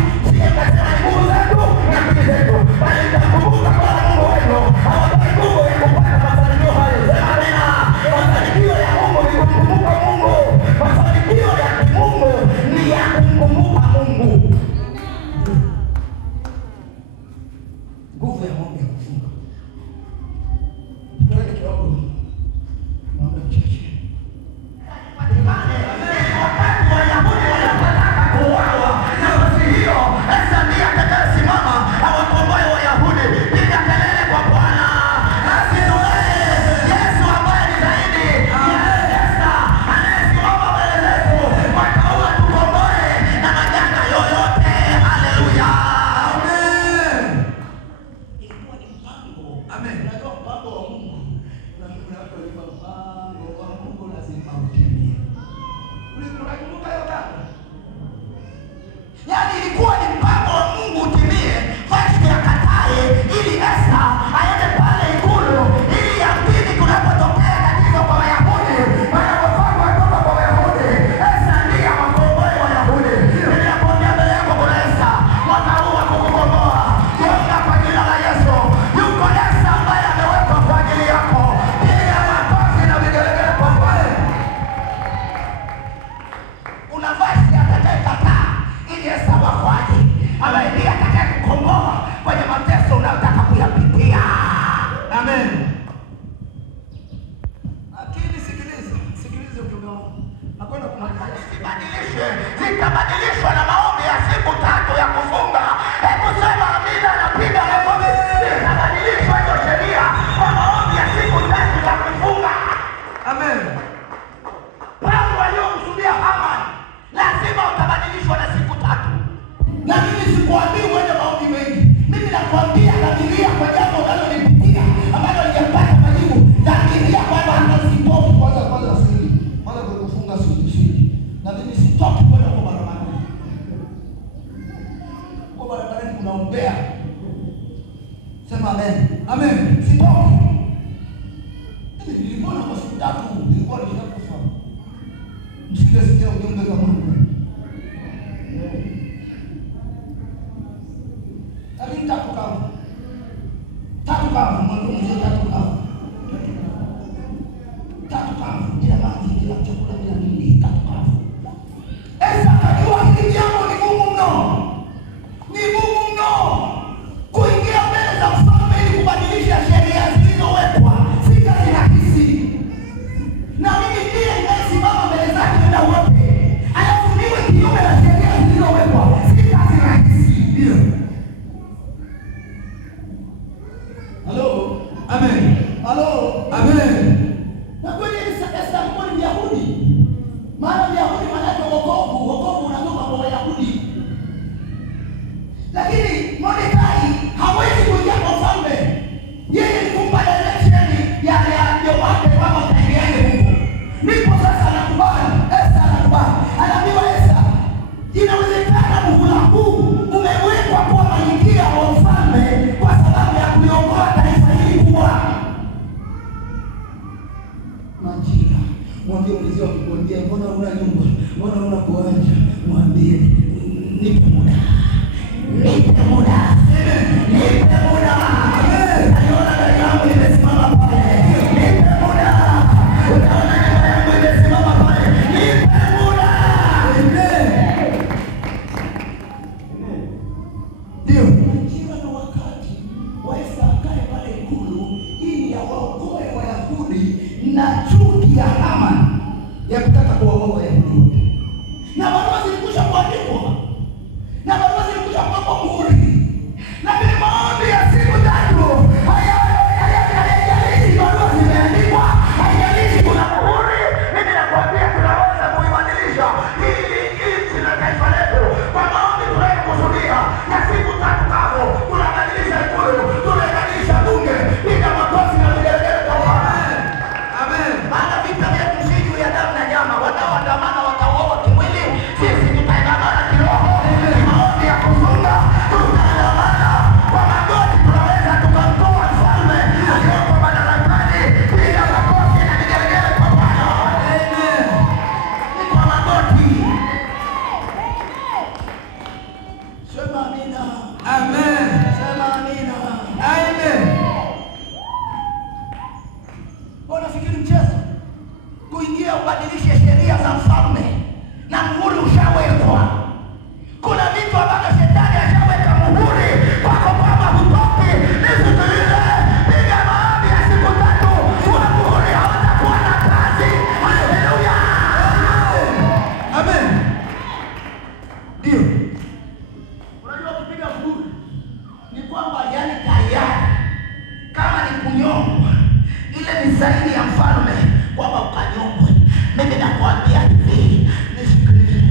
Nakwenda kumaliza. Zitabadilishwa na maombi ya siku 3 ya kufunga. Hebu sema amina na piga makofi. Zitabadilishwa hiyo sheria kwa maombi ya siku 3 ya kufunga. Amen. Paulo aliyomsudia Haman lazima utabadilishwa na siku 3. Na mimi sikuambii uende maombi mengi. Mimi nakwambia dhamiria kwa jambo unalolipitia ambalo hujapata majibu. Dhamiria kwamba sitoki kwanza siri. Kwanza kwa kufunga siri. Na mimi sitoki kwenda kwa barabarani. Kwa barabarani kunaombea. Sema amen. Amen. Sitoki. Nilikuwa na siku 3, nilikuwa nishakufa. Msingesikia ujumbe kama huu. Lakini tatu kavu, mwanzo mzee tatu kavu. Bila maji, bila chakula, bila nini, tatu kavu. Esa akajua hili jambo ni gumu mno. Kuingia mbele za mfalme ili kubadilisha sheria zilizowekwa si kazi rahisi. Na mimi ndiye ninayesimama mbele zake muda wote. Alafu niwe kinyume na sheria zilizowekwa si kazi rahisi. Ndio. Halo? Amen. Halo? Amen. Na kweli Esta alikuwa ni Myahudi. Maana Myahudi maana yake wokovu unatoka kwa Wayahudi. Lakini Mordekai hawezi kuingia kwa mfalme. Yeye ni kumpa direction ya wake kama utaingiaje huko. Ndipo sasa anakubali. Esta anakubali. Anaambiwa Esta, inawezekana muhula huu umewekwa kwa malkia wa mfalme kwa sababu ya kuliokoa taifa hili kubwa. Majira, mwambie mlizio akikwambia mbona una nyumba, mbona una kuanja, mwambie nipe muda. Nipe muda. Aliona gari yangu imesimama pale. Nipe muda. Unaona nyumba yangu imesimama pale. Nipe muda. Ndio. Majira na wakati wa Esta akae pale ikulu ili awaokoe Wayahudi na chuki ya Haman ya kutaka kuwaokoa Wayahudi wote. Na barua zilikwisha kuandikwa. Na barua zilikwisha kuwekwa muhuri. Lakini maombi ya siku 3 haijalishi barua zimeandikwa, haijalishi kuna muhuri. Mimi nakwambia tunaweza kuibadilisha hii nchi na taifa letu kwa maombi tunayokusudia ya siku 3 kavu. Tunabadilisha ikulu, tunabadilisha bunge. Piga makofi na vigelegele kwa Bwana. Amen. Maana vita vyetu si juu ya damu na nyama. Wanaoandamana watauawa kimwili, sisi tutaandamana kiroho. Maombi ya kufunga, tutaandamana kwa magoti. Tunaweza tukamtoa mfalme aliyoko madarakani. Piga makofi na vigelegele kwa Bwana. Amen. Ni kwa magoti. Sema amina. Amen. Sema amina. Amen. Unafikiri mchezo? Kuingia ubadilishe sheria za mfalme na muhuri ushawekwa. Kuna vitu ambavyo shetani ashaweka muhuri kwako kwamba hutoki. Nisikilize, piga maombi ya siku 3. Kuna muhuri hautakuwa na kazi. Haleluya. Amen. Ndio. Unajua kupiga muhuri ni kwamba yani tayari kama ni kunyongwa, ile ni saini ya mfalme kwamba ukanyongwe. Mimi nakwambia hivi, nisikilize.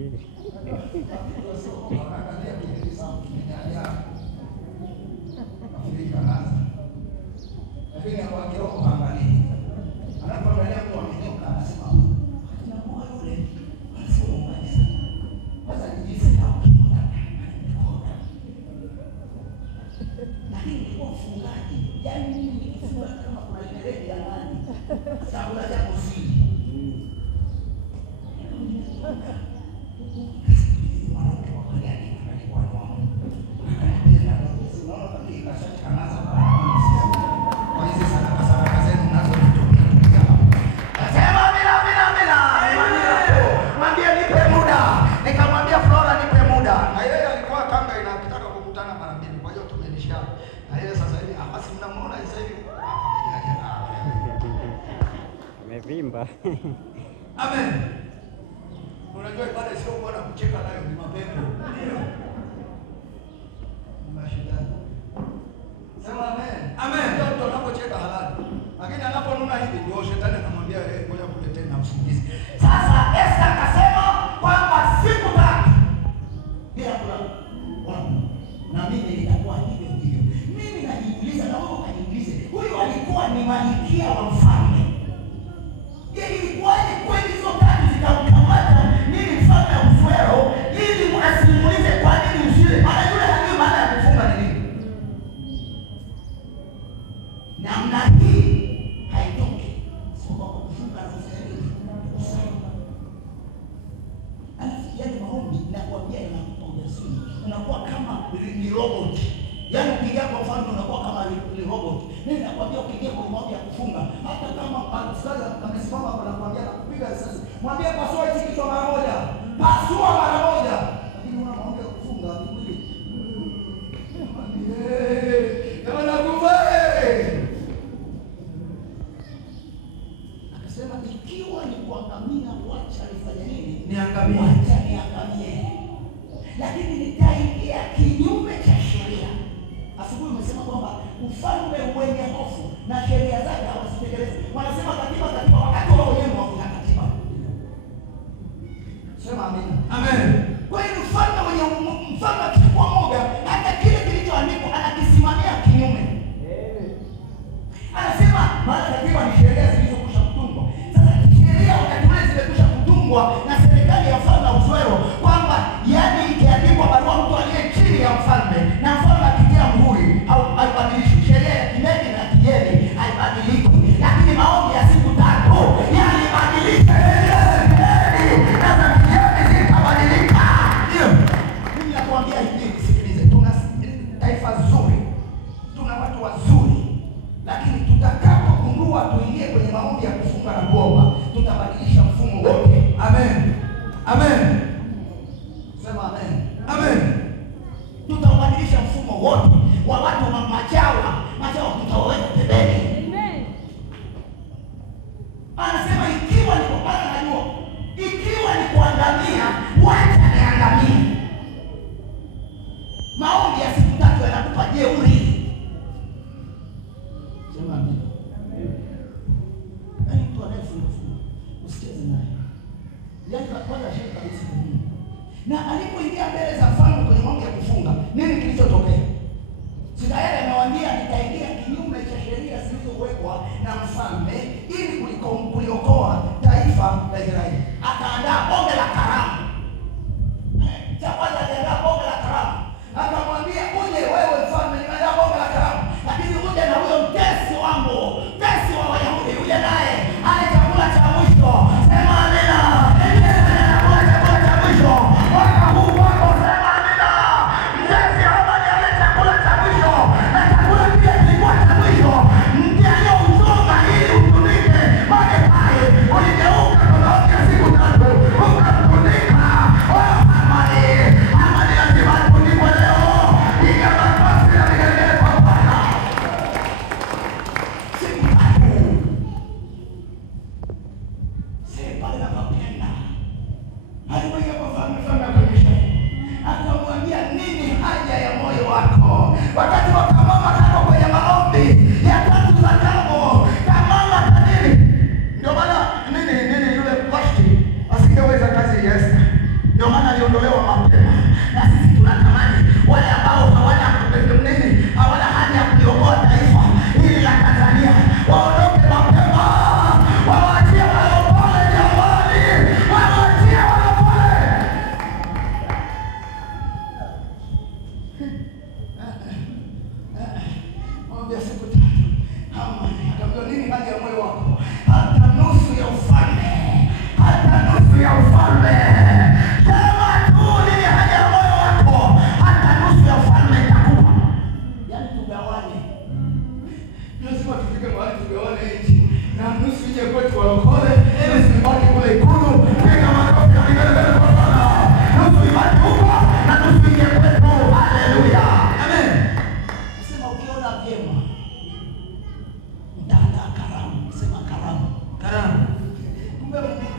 akili. Lakini kwa kiroho haangalii. Anapoangalia mtu amenyoka anasema, "Naomba yule anasema kabisa." Sasa jinsi yao kimona. Lakini kwa ufungaji, yaani mimi nikifunga kama kuna kelele ya ndani. Chakula chako si. Amevimba. Amen. Unajua ibada sio kuwa na kucheka nayo, ni mapepo. Ndio. Mashindano. Sema amen. Amen. Ndio mtu anapocheka halali. Lakini anaponuna hivi ndio shetani anamwambia wewe ngoja kuletea na usingizi. Sasa Esther akasema kwamba siku tatu bila kulala. Na mimi nitakuwa hivyo hivyo. Mimi najiuliza na wewe unajiuliza. Huyu alikuwa ni malkia wa mfalme. Ilikuwaje kweli hizo tatu zikamkamata nini mfalme wa Ufero ili asimulize kwa nini usile? Maana yule hajui maana ya kufunga ni nini. Namna hii haitoki. Sio kwa kufunga na kusali. Yaani maombi nakwambia inakupa ujasiri. Unakuwa kama ni robot. Yaani ukiingia kwa mfano unakuwa kama ni robot. Mimi nakwambia ukiingia kwa maombi ya kufunga, hata kama askari amesimama hapo nakwambia nakupiga risasi, mwambie pasua hichi kichwa mara moja. Pasua mara moja. Lakini una maombi ya kufunga ni kweli. Kama nakufa. Akasema ikiwa ni kuangamia wacha nifanye nini? Niangamie. Wacha niangamie. Lakini nitaingia kinyume cha sheria. Asubuhi umesema kwamba ufalme wenye hofu na sheria zake hawazitekelezi. Wanasema katiba wakati wao wenyewe hakuna katiba. Sema amina. Amen. Kwa hiyo ufalme wenye mfalme akichukua moga, hata kile kilichoandikwa anakisimamia kinyume. Anasema maana katiba ni sheria zilizokwisha kutungwa. Sasa sheria wakati ule zimekwisha kutungwa na serikali ya mfalme wa Ufero kwamba yani ikiandikwa barua mtu aliye chini ya mfalme na mfalme akitia muhuri au haibadilishi. Sheria ya Kimedi na Kijeni haibadiliki, lakini maombi ya siku tatu yalibadilika. Na za Kijeni zitabadilika. Ndio mimi nakwambia hivi, sikilize, tuna taifa zuri, tuna watu wazuri, lakini tutakapogundua tuingie kwenye maombi ya kufunga na kuomba, tutabadilisha mfumo wote. Amen. Amen. Sema amen. Amen. Tutabadilisha mfumo wote wa watu wa machawa tutawaweka pembeni. Amen. Anasema ikiwa ni kupanda na jua, ikiwa ni kuangamia, wacha niangamie. Maombi ya siku tatu yanakupa jeuri. Sema amen. Yaani mtu anayefunga usicheze naye. Yaani kwanza shaka kabisa. Na alipoingia mbele za mfalme kwenye maombi ya kufunga, nini kilichotokea? Israeli amewaambia nitaingia kinyume cha sheria zilizowekwa na mfalme ili kuliokoa taifa la Israeli. Akaandaa bonge la karamu. Cha kwanza aliandaa bonge la karamu. Akamwambia uje wewe mfalme, nimeandaa bonge la karamu, lakini uje na huyo mtesi wangu, mtesi wa Wayahudi, uje naye ale chakula cha mwisho. Sema amina. Chakula cha mwisho. Mwaka huu wako sema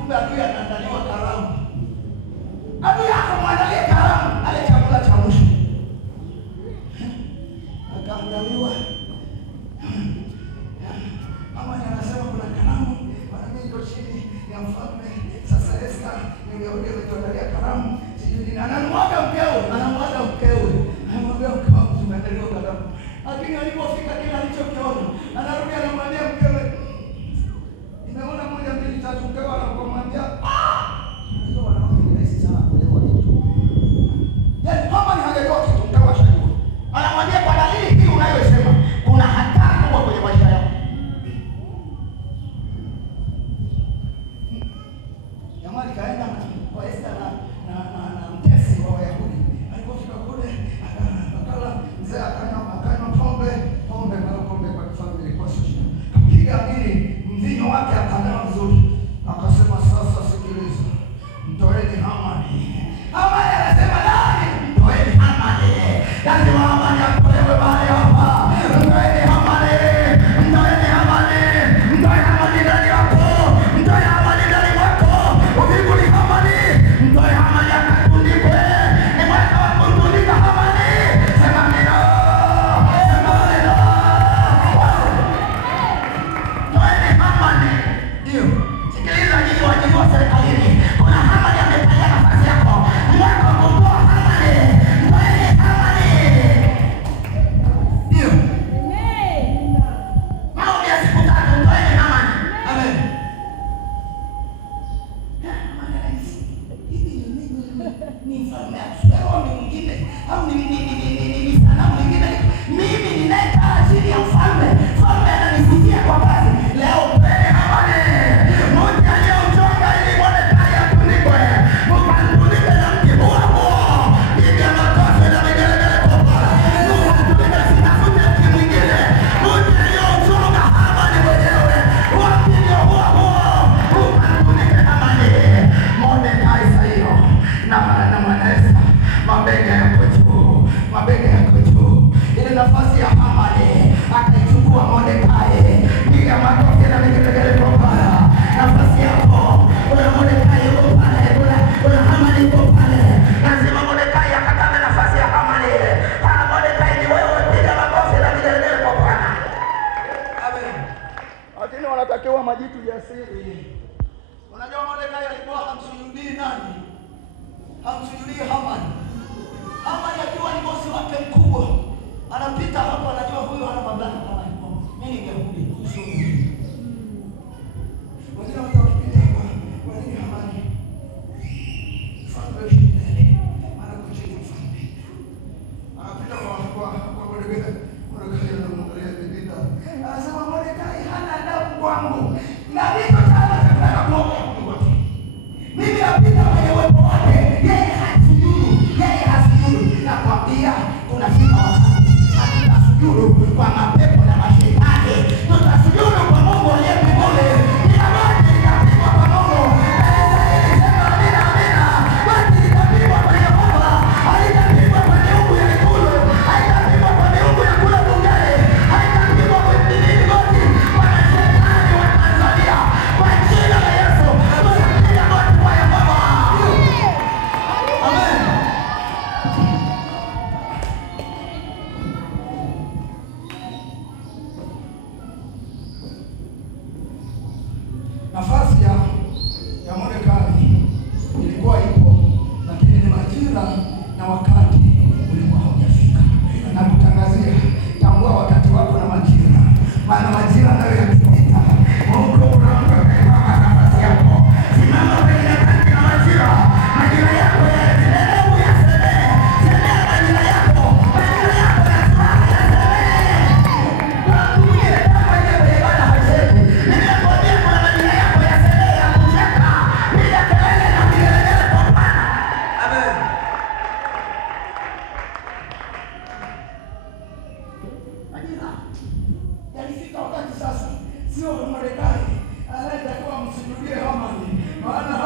kumbe adui anaandaliwa karamu. Adui akamwandalia karamu, ale chakula cha mwisho. Akaandaliwa. Hamani anasema kuna karamu, mimi niko chini ya mfalme. Sasa Esta nimeona ametuandalia karamu. Sijui anamwaga mkewe, anamwambia mke wangu tumeandaliwa karamu. Lakini alipofika kile alichokiona, anarudi anamwambia mkewe, nimeona moja mbili tatu. Mkewe anakumwambia ndio wanawake ni rahisi sana kuelewa kitu. Yaani Hamani hangejua kitu, mkewe ashajua. Anamwambia kwa dalili hii unayosema kuna hatari kubwa kwenye maisha yako. Jamani kaenda kwa Esta na mtesi wa Wayahudi. Alipofika kule akala mzee akanywa pombe kwa kifamilia ilikuwa shida. Kapiga ngiri mvinyo wake akalewa vizuri. Akasema sasa sikiliza. Mtoeni Hamani. Hamani anasema nani? Mtoeni Hamani. Lazima Hamani atolewe mahali hapa. Mtoeni Hamani. Mtoeni Hamani. Mtoeni Hamani ndani yako. Mtoeni Hamani ndani mwako. Ubinguni Hamani. Mtoeni Hamani akatundikwe. Ni mwaka wa kutundika Hamani. Sema neno. Sema neno. Mtoeni Hamani. Ndio. Sikiliza nyinyi wajibu wa serikalini. Kuna Hamani amekalia nafasi yako. Mwaka wa kumtoa Hamani. Mtoeni Hamani. Ndio. Maombi ya siku 3, mtoeni Hamani. Amen. Hamani anahisi hivi ni mfalme au ni mwingine au ni sanamu nyingine. Mimi ninayekaa chini ya mfalme. Mfalme ananisikia kwa kazi. Leo mtoeni Hamani. Mtu aliyeuchonga ili Mordekai atundikwe. Mkatundike na mti huo. Piga makofi na vigelegele kwa Bwana. Mkatundike, sitafute mti mwingine. Mtu aliyeuchonga Hamani mwenyewe. Wapige huo. Mkatundike Hamani. Mordekai sahiyo. Na mwana Esta. Mabega yako juu. Mabega yako juu. Ile nafasi ya Hamani akaichukua Mordekai. Piga makofi na vigelegele kwa Bwana. Nafasi yako. Kuna Mordekai yuko pale. Kuna Hamani yuko pale. Lazima Mordekai akatame nafasi ya Hamani. Mordekai ni wewe. Piga makofi na vigelegele kwa Bwana. Amen. Lakini wanatakiwa majitu jasiri. Unajua Mordekai alikuwa hamsujudii nani? Hamsujudii Hamani. Hamani akiwa ni bosi wake mkubwa. Anapita hapo anajua huyo hana mamlaka kama hiyo. Mimi ningerudi kusudi. Wengine watakipita hapa. Kwa nini Hamani? Mfalme shindele. Anakuchini mfalme. Anapita kwa Mordekai. Mordekai anamwangalia bidita. Anasema Mordekai hana adabu kwangu. Na niko tayari kutaka kuokoa Mungu wake. Mimi napita kwenye uwepo wake. Yeye hasujudu. Nakwambia tunafika wakati hatutasujudu kwa mapepo na mashetani. Tutasujudu kwa Mungu aliye mbinguni. Kila maji litapigwa kwa Mungu. Sema amina, amina. Maji litapigwa kwa Yehova. Haitapigwa kwa miungu ya ikulu. Haitapigwa kwa miungu ya kula bungeni. Haitapigwa kwa mdini goti. Kwa mashetani wa Tanzania. Kwa jina la Yesu. Tunapiga goti kwa Yehova. Amen. Nafasi ya Mordekai ilikuwa ipo, lakini ni majira na wakati ulikuwa haujafika. Na kutangazia, tambua wakati wako na majira. Maana majira nayo yakipita, Mungu unampa nafasi yako. Simama kwenye wakati na majira. Majira yako yaendelee uyasemee. Semea majira yako. Majira yako ya furaha yasemee. Watu wengine kama ile kwenye ibada hasemi. Nimekwambia kuna majira yako yasemee ya kucheka. Piga kelele na vigelegele kwa Bwana. Amen. Majira yalifika wakati sasa. Sio Mordekai anayetakiwa msujudie Hamani. Maana